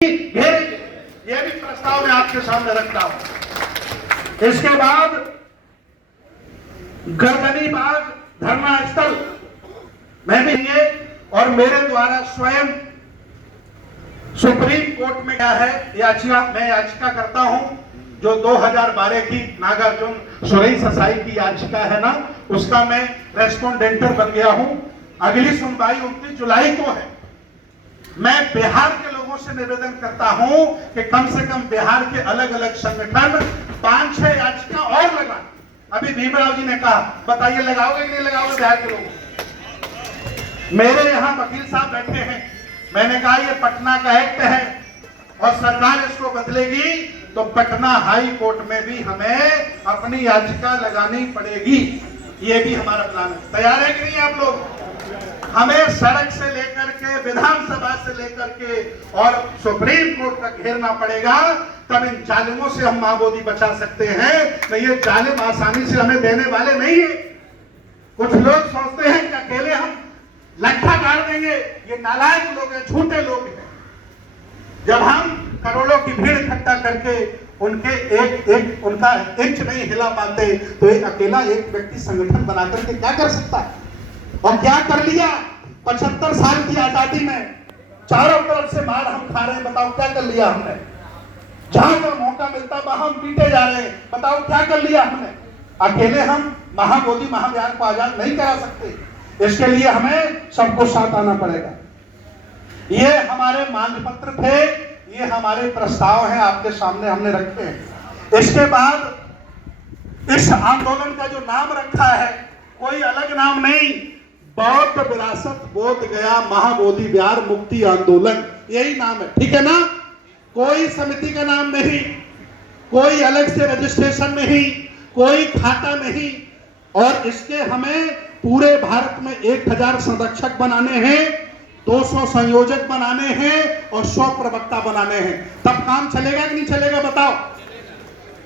घेरेंगे, ये भी प्रस्ताव मैं आपके सामने रखता हूं। इसके बाद गर्दनी बाग धरना स्थल मैं भी ये और मेरे द्वारा स्वयं सुप्रीम कोर्ट में क्या है याचिका करता हूं, जो 2012 की नागार्जुन सुरेश ससाई की याचिका है ना, उसका मैं रेस्पोंडेंटर बन गया हूं। अगली सुनवाई 29 जुलाई को है। मैं बिहार के लोगों से निवेदन करता हूं कि कम से कम बिहार के अलग अलग संगठन 5-6 याचिका और लगा। अभी भीमराव जी ने कहा, बताइए लगाओगे कि नहीं लगाओगे बिहार के लोगों? मेरे यहाँ वकील साहब बैठे हैं, मैंने कहा ये पटना का एक्ट है और सरकार इसको बदलेगी तो पटना हाई कोर्ट में भी हमें अपनी याचिका लगानी पड़ेगी। ये भी हमारा प्लान है। तैयार है कि नहीं आप लोग? हमें सड़क से लेकर के विधानसभा से लेकर के और सुप्रीम कोर्ट तक घेरना पड़ेगा, तब इन जालिमों से हम मां बोली बचा सकते हैं। नहीं ये जालिम आसानी से हमें देने वाले नहीं है। कुछ लोग सोचते हैं कि अकेले हम लट्ठा गाड़ देंगे, ये नालायक लोग हैं, झूठे लोग हैं। जब हम करोड़ों की भीड़ इकट्ठा करके उनके एक उनका इंच नहीं हिला पाते, तो एक अकेला एक व्यक्ति संगठन बनाकर के क्या कर सकता है? और क्या कर लिया 75 साल की आजादी में? चारों तरफ से मार हम खा रहे हैं, बताओ क्या कर लिया हमने? जहां पर मौका मिलता वहां हम पीटे जा रहे हैं, बताओ क्या कर लिया हमने? अकेले हम महाबोधि महाविहार को आजाद नहीं करा सकते। इसके लिए हमें सबको साथ आना पड़ेगा। ये हमारे मांग पत्र थे, ये हमारे प्रस्ताव हैं, आपके सामने हमने रखे हैं। इसके बाद इस आंदोलन का जो नाम रखा है, कोई अलग नाम नहीं, बौद्ध विरासत बोध गया महाबोधि विहार मुक्ति आंदोलन, यही नाम है। ठीक है ना? कोई समिति का नाम नहीं, कोई अलग से रजिस्ट्रेशन नहीं, कोई खाता नहीं। और इसके हमें पूरे भारत में 1000 संरक्षक बनाने हैं, 200 संयोजक बनाने हैं और 100 प्रवक्ता बनाने हैं। तब काम चलेगा कि नहीं चलेगा बताओ?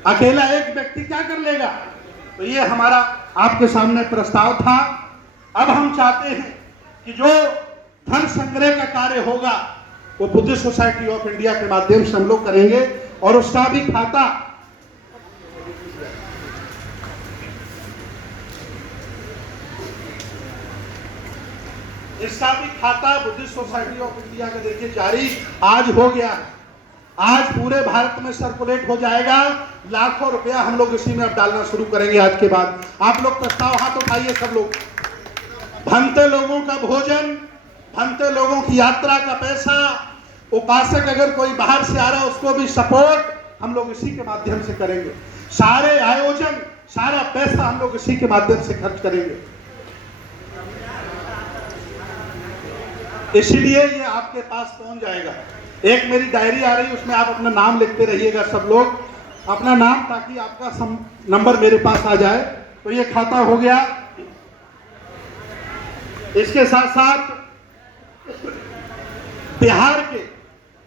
अकेला एक व्यक्ति क्या कर लेगा? तो ये हमारा आपके सामने प्रस्ताव था। अब हम चाहते हैं कि जो धन संग्रह का कार्य होगा वो बुद्धिस्ट सोसाइटी ऑफ इंडिया के माध्यम से हम लोग करेंगे और उसका भी खाता बुद्धिस्ट सोसाइटी ऑफ इंडिया का देखिए जारी आज हो गया। आज पूरे भारत में सर्कुलेट हो जाएगा। लाखों रुपया हम लोग इसी में अब डालना शुरू करेंगे आज के बाद। आप लोग प्रस्ताव हाथ उठाइए सब लोग। भंते लोगों का भोजन, भंते लोगों की यात्रा का पैसा, उपासक अगर कोई बाहर से आ रहा है उसको भी सपोर्ट हम लोग इसी के माध्यम से करेंगे। सारे आयोजन, सारा पैसा हम लोग इसी के माध्यम से खर्च करेंगे। इसीलिए ये आपके पास पहुंच जाएगा। एक मेरी डायरी आ रही है, उसमें आप अपना नाम लिखते रहिएगा सब लोग, अपना नाम, ताकि आपका नंबर मेरे पास आ जाए। तो ये खाता हो गया। इसके साथ साथ बिहार के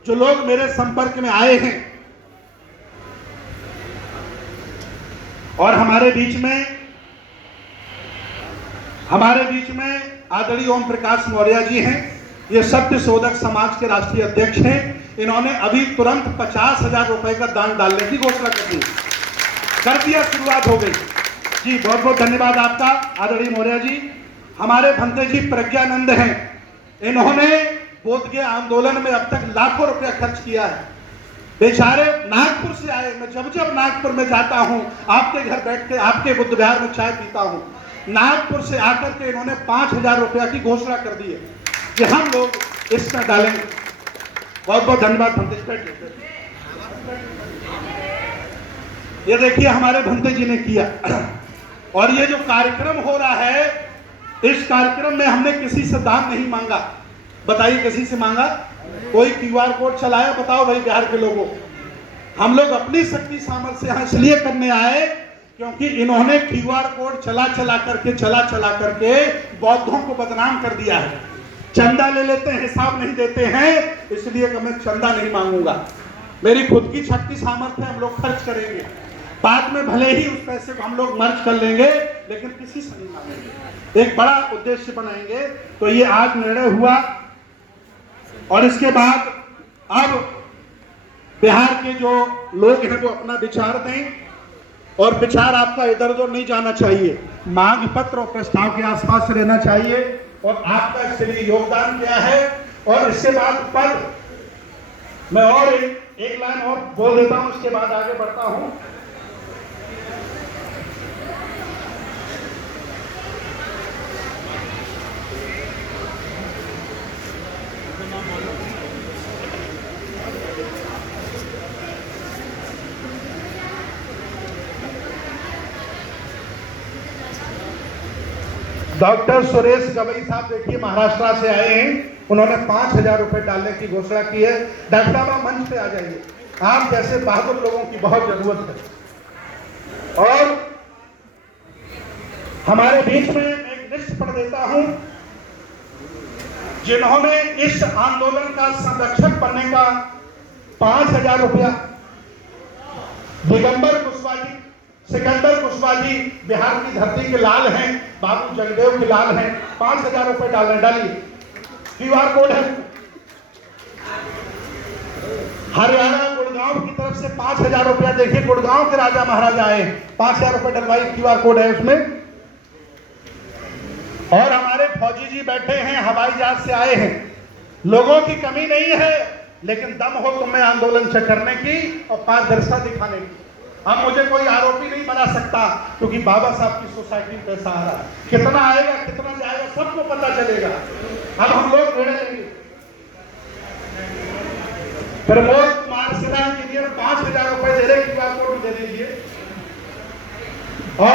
जो लोग मेरे संपर्क में आए हैं और हमारे बीच में आदरणीय ओम प्रकाश मौर्य जी हैं। ये सत्य शोधक समाज के राष्ट्रीय अध्यक्ष हैं। इन्होंने अभी तुरंत 50,000 रुपए का दान डालने की घोषणा कर दिया, शुरुआत हो गई। जी बहुत बहुत धन्यवाद आपका आदरणीय मौर्य जी। हमारे भंते जी प्रज्ञानंद हैं, इन्होंने बोध गया आंदोलन में अब तक लाखों रुपया खर्च किया है। बेचारे नागपुर से आए। मैं जब नागपुर में जाता हूं, आपके घर बैठ के आपके बुद्ध विहार में चाय पीता हूं, नागपुर से आकर के इन्होंने 5,000 रुपया की घोषणा कर दी है कि हम लोग इसमें डालेंगे। बहुत बहुत धन्यवाद भंते जी। ये देखिए हमारे भंते जी ने किया। और ये जो कार्यक्रम हो रहा है, इस कार्यक्रम में हमने किसी से दान नहीं मांगा। बताइए किसी से मांगा? कोई QR कोड चलाया? बताओ भाई बिहार के लोगों। हम लोग अपनी शक्ति सामर्थ्य यहाँ इसलिए करने आए क्योंकि इन्होंने QR कोड चला चला करके बौद्धों को बदनाम कर दिया है। चंदा ले लेते हैं, हिसाब नहीं देते हैं, इसलिए कि मैं चंदा नहीं मांगूंगा। मेरी खुद की शक्ति सामर्थ्य हम लोग खर्च करेंगे। बाद में भले ही उस पैसे को हम लोग मर्ज कर लेंगे, लेकिन किसी से नहीं मांगेंगे। एक बड़ा उद्देश्य बनाएंगे। तो ये आज निर्णय हुआ। और इसके बाद अब बिहार के जो लोग हैं वो अपना विचार दें और विचार आपका इधर उधर नहीं जाना चाहिए, मांग पत्र और प्रस्ताव के आसपास रहना चाहिए और आपका इसके लिए योगदान क्या है। और इसके बाद पद मैं और एक लाइन और बोल देता हूं, उसके बाद आगे बढ़ता हूं। डॉक्टर सुरेश गवई साहब देखिए महाराष्ट्र से आए हैं, उन्होंने 5,000 रुपए डालने की घोषणा की है। डॉक्टर साहब आप मंच पे आ जाइए, आप जैसे बहादुर लोगों की बहुत जरूरत है। और हमारे बीच में एक लिस्ट पढ़ देता हूं जिन्होंने इस आंदोलन का संरक्षक बनने का 5,000 रुपया दिगंबर कुशवाहा जी, सिकंदर कुशवाहा जी बिहार की धरती के लाल हैं, बाबू जगदेव के लाल हैं, 5,000 रुपए डालिए, क्यूआर कोड है। हरियाणा गुड़गांव की तरफ से 5,000 रुपया, देखिए गुड़गांव के राजा महाराजा आए, 5,000 रुपए डलवाई, क्यूआर कोड है उसमें। और हमारे फौजी जी बैठे हैं, हवाई जहाज से आए हैं, लोगों की कमी नहीं है, लेकिन दम हो तुम्हें आंदोलन से करने की और पारदर्शिता दिखाने की। अब मुझे कोई आरोपी नहीं बना सकता, क्योंकि बाबा साहब की सोसाइटी में पैसा आ रहा है, कितना आएगा कितना जाएगा सबको पता चलेगा। अब हम लोग निर्णय लेंगे। प्रमोद कुमार सिन्हा इंजीनियर 5,000 रुपए दे रहे, क्यूआर कोड दे दीजिए।